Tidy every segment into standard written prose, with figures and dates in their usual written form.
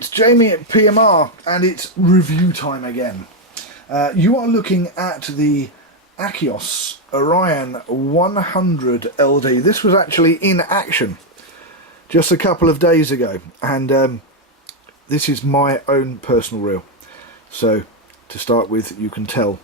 it's Jamie at PMR and it's review time again. You are looking at the Akios Orion 100 LD. This was actually in action just a couple of days ago, and this is my own personal reel. So to start with, you can tell,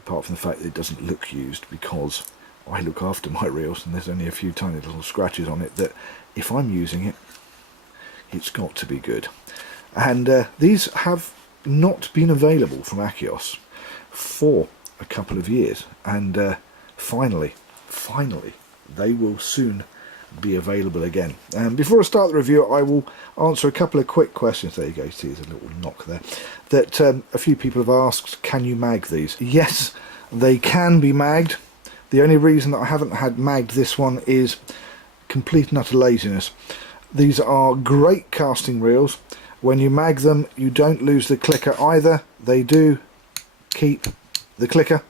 apart from the fact that it doesn't look used, because I look after my reels and there's only a few tiny little scratches on it, that if I'm using it, it's got to be good. And these have not been available from Akios for a couple of years, and finally they will soon be available again. And before I start the review, I will answer a couple of quick questions. There you go, see there's a little knock there, that a few people have asked, can you mag these? Yes, they can be magged. The only reason that I haven't had magged this one is complete and utter laziness. These are great casting reels. When you mag them, you don't lose the clicker either. They do keep the clicker.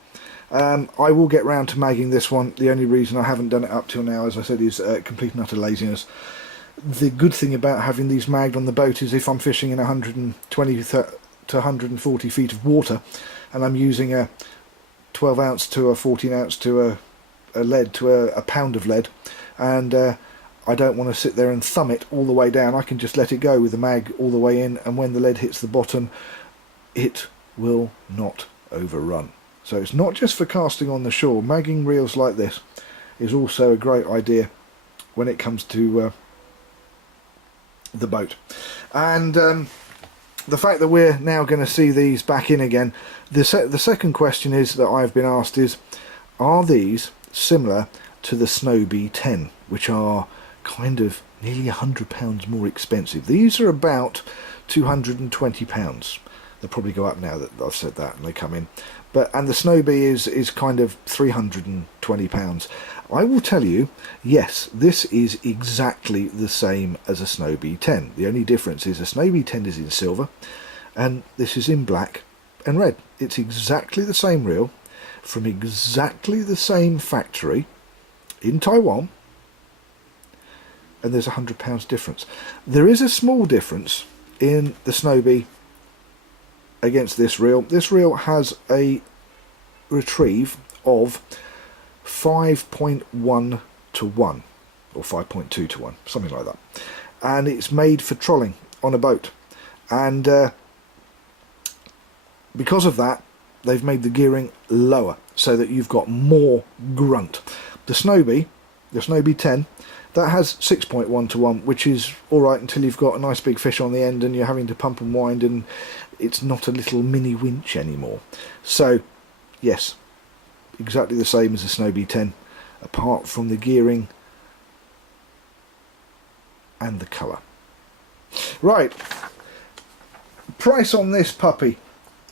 I will get round to magging this one. The only reason I haven't done it up till now, as I said, is complete and utter laziness. The good thing about having these magged on the boat is if I'm fishing in 120 to 140 feet of water and I'm using a 12 ounce to a 14 ounce to a lead to a pound of lead, and I don't want to sit there and thumb it all the way down, I can just let it go with the mag all the way in, and when the lead hits the bottom, it will not overrun. So it's not just for casting on the shore. Magging reels like this is also a great idea when it comes to the boat. And the fact that we're now going to see these back in again, the second question is that I've been asked is, are these similar to the Snow B10, which are kind of nearly £100 more expensive? These are about £220. They'll probably go up now that I've said that and they come in, and the Snow B is kind of £320. I will tell you, yes, this is exactly the same as a Snow B10. The only difference is a Snow B10 is in silver and this is in black and red. It's exactly the same reel from exactly the same factory in Taiwan, and there's £100 difference. There is a small difference in the Snow B against this reel. This reel has a retrieve of 5.1 to 1 or 5.2 to 1, something like that, and it's made for trolling on a boat, and because of that they've made the gearing lower so that you've got more grunt. The Snow B10, that has 6.1 to 1, which is alright until you've got a nice big fish on the end and you're having to pump and wind and it's not a little mini winch anymore. So yes, exactly the same as the Snow B10, apart from the gearing and the colour. Right, price on this puppy.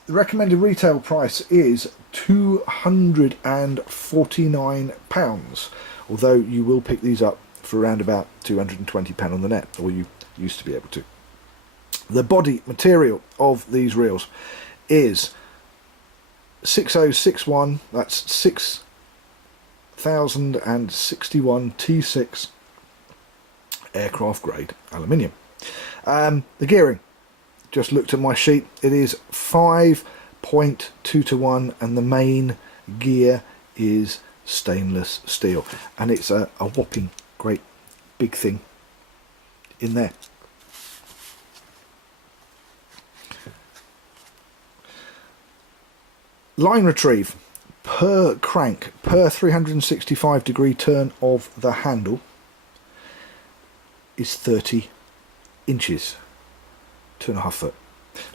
The recommended retail price is £249, although you will pick these up for around about £220 on the net, or you used to be able to. The body material of these reels is 6061, that's 6061 T6 aircraft grade aluminium. The gearing, just looked at my sheet, it is 5.2 to 1 and the main gear is stainless steel, and it's a whopping great big thing in there. Line retrieve per crank, per 365 degree turn of the handle, is 30 inches, 2.5 foot.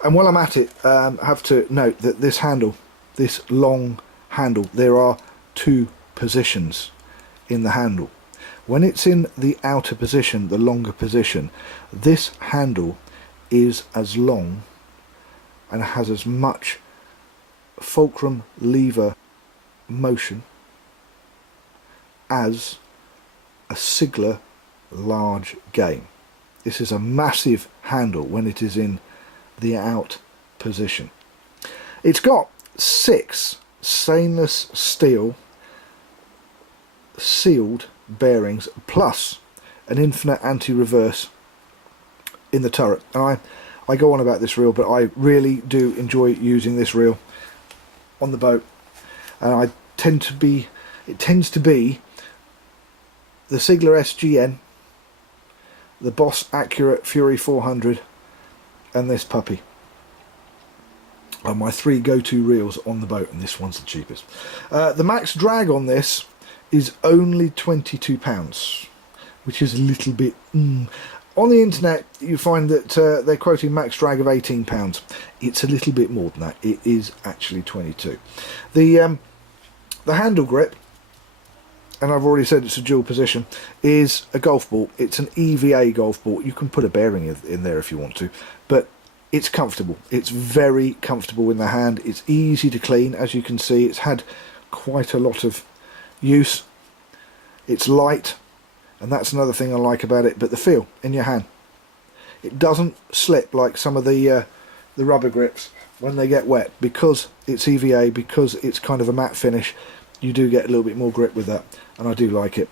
And while I'm at it, I have to note that this handle, this long handle, there are two positions in the handle. When it's in the outer position, the longer position, this handle is as long and has as much fulcrum lever motion as a Sigler large game. This is a massive handle when it is in the out position. It's got 6 stainless steel sealed bearings plus an infinite anti-reverse in the turret. And I go on about this reel, but I really do enjoy using this reel on the boat. And it tends to be the Sigler SGN, the Boss Accurate Fury 400, and this puppy are my three go-to reels on the boat, and this one's the cheapest. The max drag on this is only £22, which is a little bit... On the internet you find that they're quoting max drag of £18. It's a little bit more than that. It is actually 22. The handle grip, and I've already said it's a dual position, is a golf ball. It's an EVA golf ball. You can put a bearing in there if you want to, but it's comfortable. It's very comfortable in the hand. It's easy to clean. As you can see, it's had quite a lot of use. It's light, and that's another thing I like about it. But the feel in your hand, it doesn't slip like some of the rubber grips when they get wet. Because it's EVA, because it's kind of a matte finish, you do get a little bit more grip with that, and I do like it.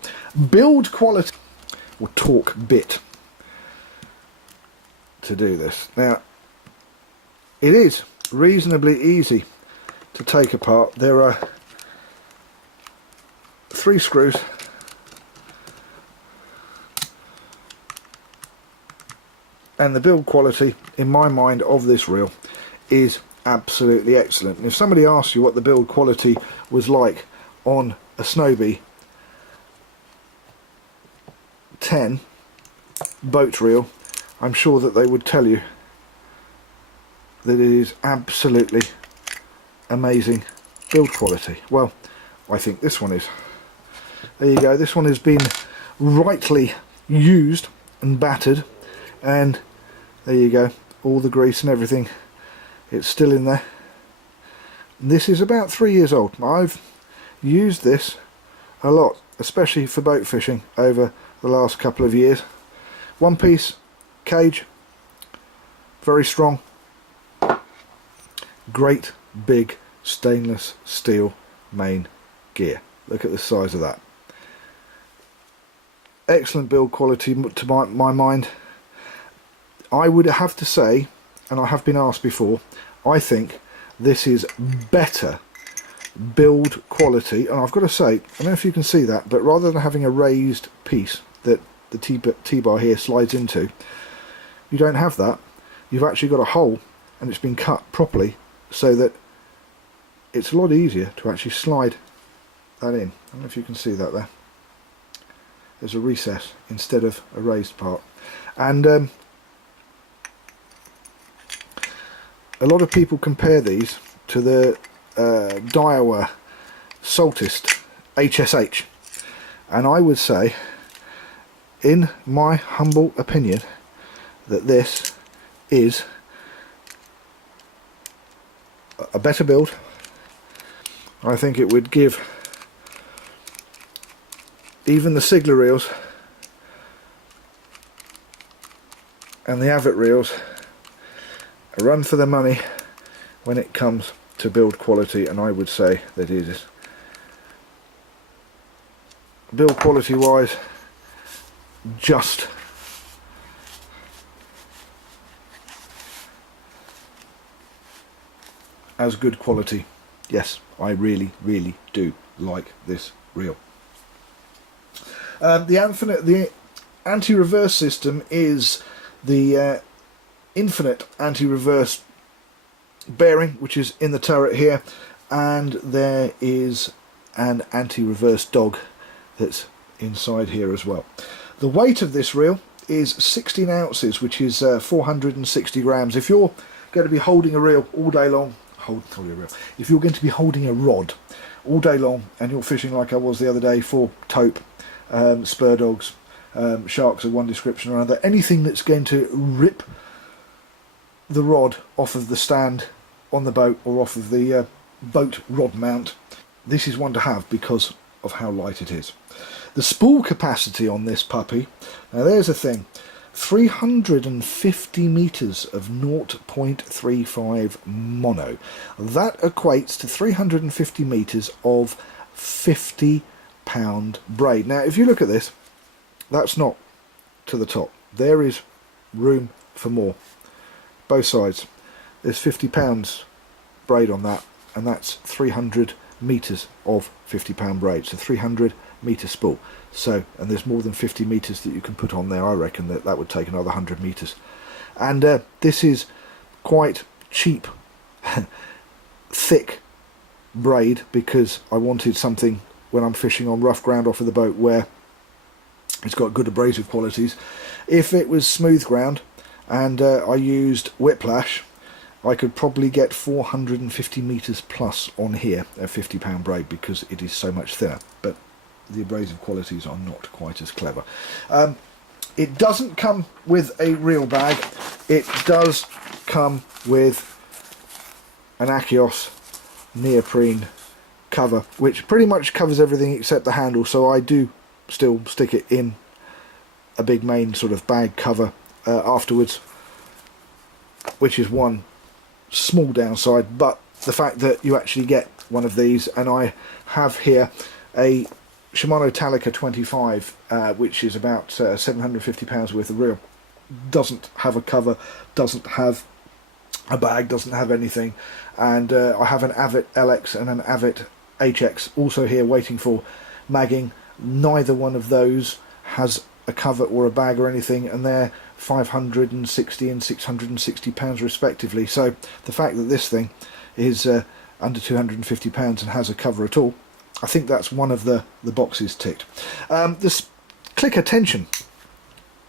Build quality, or torque bit to do this. Now, it is reasonably easy to take apart. There are 3 screws, and the build quality in my mind of this reel is absolutely excellent. And if somebody asks you what the build quality was like on a Snowbie 10 boat reel, I'm sure that they would tell you that it is absolutely amazing build quality. Well, I think this one is. There you go. This one has been rightly used and battered, and there you go, all the grease and everything, it's still in there. This is about 3 years old. I've used this a lot, especially for boat fishing over the last couple of years. One piece cage, very strong, great big stainless steel main gear. Look at the size of that. Excellent build quality to my mind. I would have to say, and I have been asked before, I think this is better build quality, and I've got to say, I don't know if you can see that, but rather than having a raised piece that the T-bar here slides into, you don't have that. You've actually got a hole, and it's been cut properly so that it's a lot easier to actually slide that in. I don't know if you can see that there. There's a recess instead of a raised part. And a lot of people compare these to the Daiwa Saltist HSH, and I would say, in my humble opinion, that this is a better build. I think it would give even the Sigler reels and the Avid reels a run for their money when it comes to build quality, and I would say that it is, build quality wise, just as good quality. Yes, I really do like this reel. The anti-reverse system is the infinite anti-reverse bearing, which is in the turret here, and there is an anti-reverse dog that's inside here as well. The weight of this reel is 16 ounces, which is 460 grams. If you're going to be holding a reel all day long, if you're going to be holding a rod all day long and you're fishing like I was the other day for taupe, spur dogs, sharks of one description or another, anything that's going to rip the rod off of the stand on the boat or off of the boat rod mount, this is one to have because of how light it is. The spool capacity on this puppy, now there's a thing, 350 metres of 0.35 mono. That equates to 350 metres of 50-pound braid. Now if you look at this, that's not to the top. There is room for more. Both sides. There's 50 pounds braid on that, and that's 300 meters of 50 pound braid, so 300 meter spool. So, and there's more than 50 meters that you can put on there. I reckon that would take another 100 meters. And this is quite cheap thick braid, because I wanted something when I'm fishing on rough ground off of the boat where it's got good abrasive qualities. If it was smooth ground and I used whiplash, I could probably get 450 meters plus on here at 50 pound braid, because it is so much thinner, but the abrasive qualities are not quite as clever. It doesn't come with a reel bag. It does come with an Akios neoprene cover, which pretty much covers everything except the handle, so I do still stick it in a big main sort of bag cover afterwards, which is one small downside. But the fact that you actually get one of these, and I have here a Shimano Talica 25, which is about £750 worth of reel, doesn't have a cover, doesn't have a bag, doesn't have anything, and I have an Avit LX and an Avit HX also here waiting for magging. Neither one of those has a cover or a bag or anything, and they're £560 and £660 respectively. So the fact that this thing is under £250 and has a cover at all, I think that's one of the boxes ticked. This clicker tension.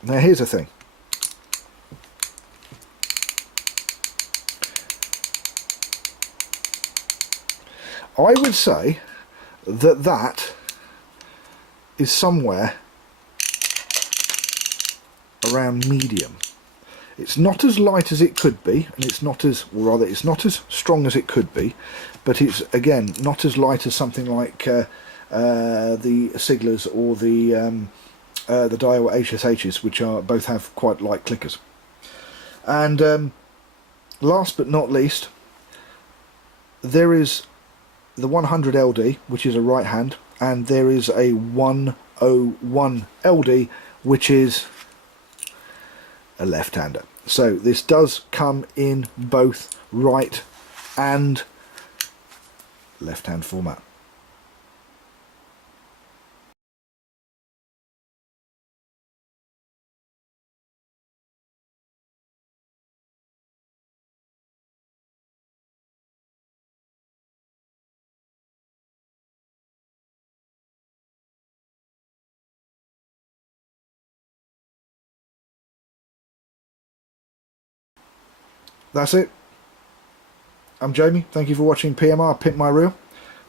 Now here's the thing. I would say that that is somewhere around medium. It's not as light as it could be, and it's not as, or rather it's not as strong as it could be, but it's again not as light as something like the Siglers or the Daiwa HSHs, which are both have quite light clickers. And last but not least, there is the 100 LD, which is a right hand, and there is a 101 LD, which is a left-hander. So this does come in both right and left-hand format. That's it. I'm Jamie. Thank you for watching PMR, Pimp My Reel.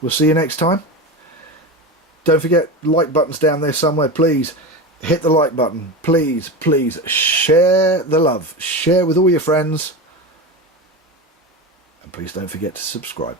We'll see you next time. Don't forget, like button's down there somewhere. Please hit the like button. Please, please share the love. Share with all your friends. And please don't forget to subscribe.